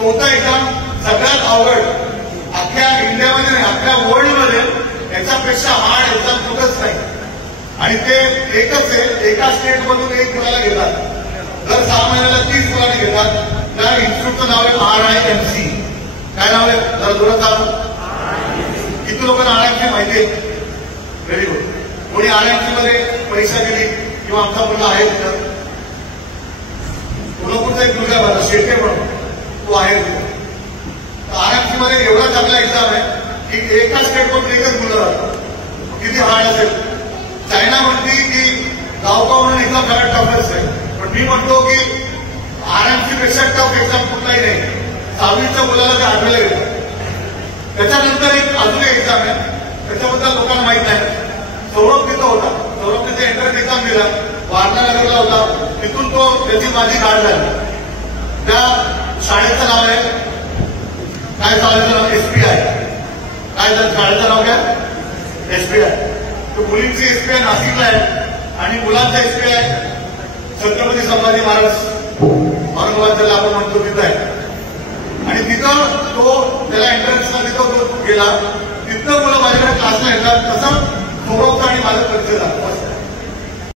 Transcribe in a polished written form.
चौथा एक्झाम सगळ्यात अवघड अख्ख्या इंडियामध्ये नाही, अख्ख्या वर्ल्डमध्ये याच्यापेक्षा हार्ड एक्झाम कुठंच नाही. आणि ते एकच आहे, एका स्टेटमधून एक मुलाला घेतात. दर 6 महिन्याला 30 मुलांना घेतात. त्या इन्स्टिट्यूटचं नाव आहे RIMC. काय नाव आहे? जरा जोरात सांग. किती लोकांना RIMC माहिती आहे? Very good. कोणी RIMC मध्ये परीक्षा दिली किंवा आमचा मुलगा आहे तिथं? कोल्हापूरचा एक मुलगा बघा, शेटे म्हणून तो आहे तिथं. RIMC मध्ये एवढा चांगला एक्झाम आहे की एका स्टेटमधून एकच मुलं राहतात. किती हार्ड असेल. चायना म्हणते की गावगाव म्हणून एक्झाम सगळ्यात टफच आहे, पण मी म्हणतो की RIMC पेक्षा टफ एक्झाम कुठलाही नाही. 6वीच्या मुलाला ते 8वीला घेतात. त्याच्यानंतर एक अजून एक एक्झाम आहे, त्याच्याबद्दल लोकांना माहित नाही. सौरभ तिथं होता. सौरभने ते एंट्रन्स एक्झाम दिला, वारणानगरला होता. तिथून तो त्याची माझी गाठ झाली. त्या शाळेचं नाव आहे काय? शाळेचं नाव SPI. काय शाळेचं नाव काय? SPI. तो मुलींची SPI नाशिकला आहे आणि मुलांचा SPI छत्रपती संभाजी महाराज औरंगाबाद ज्याला आपण म्हणतो तिथं आहे. आणि तिथं तो त्याला एंट्रन्सला तिथं तो गेला. तिथं मुलं माझ्याकडे क्लासला येतात. तसं सौरभचा आणि माझं परिचय झाला.